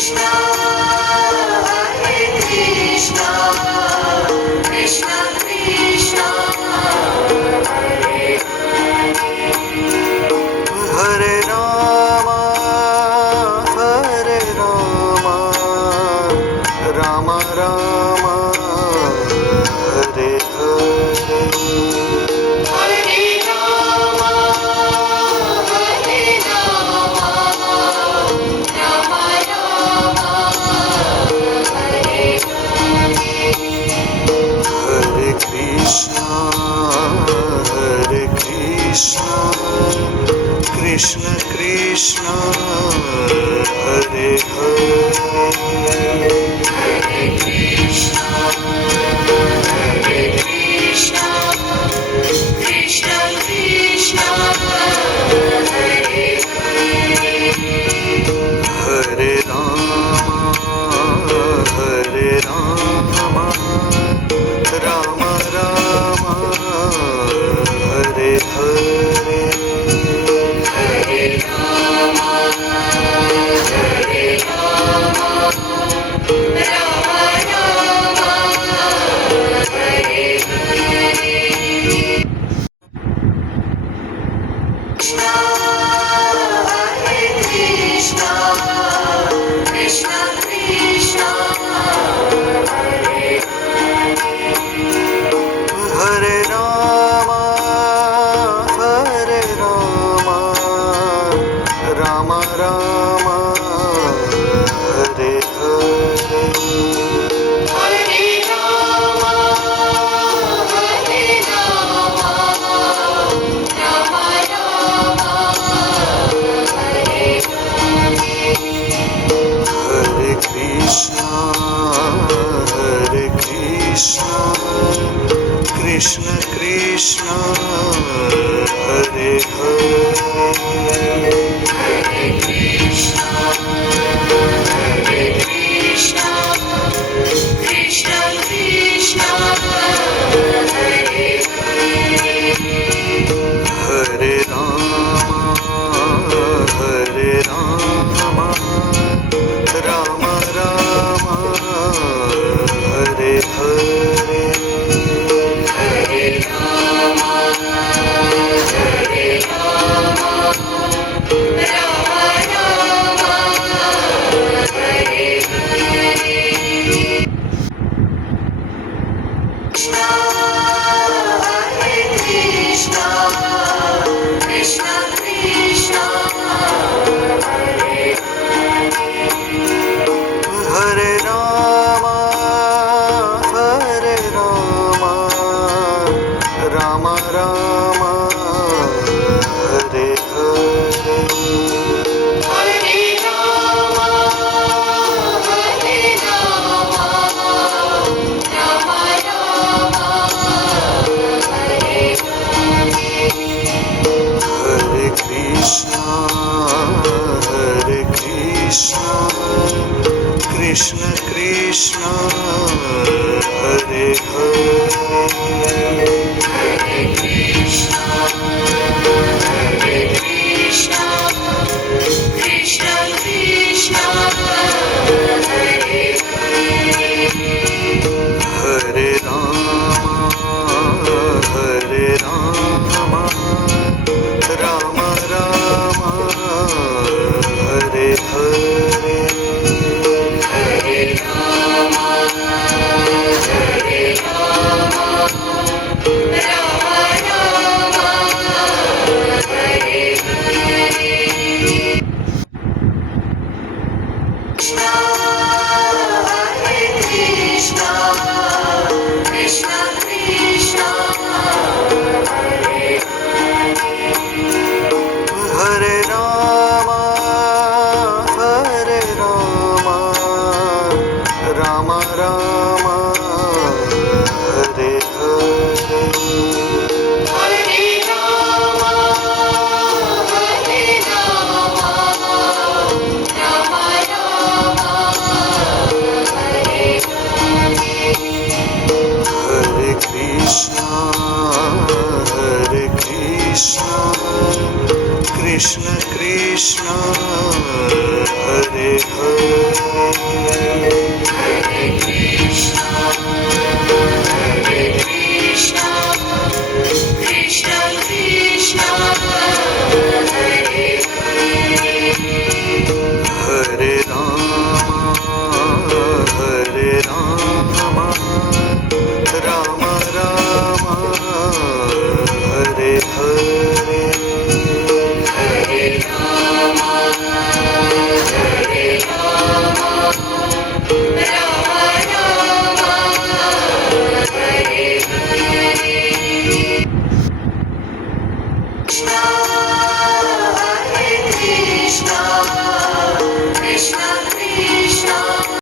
Krishna Krishna Hare Hare Hare Krishna Krishna Krishna Hare Hare Hare Rama Rama Rama Hare Hare Krishna Krishna Hare Hare Hare Krishna Krishna Krishna Hare Hare Hare Rama Rama Rama Hare Hare Rama Rama Hare Hare Hare Rama Rama Rama Hare Hare Krishna Krishna Krishna Hare Hare Krishna Krishna Krishna Hare Hare Hare Rama Rama Rama Hare Hare Hare Rama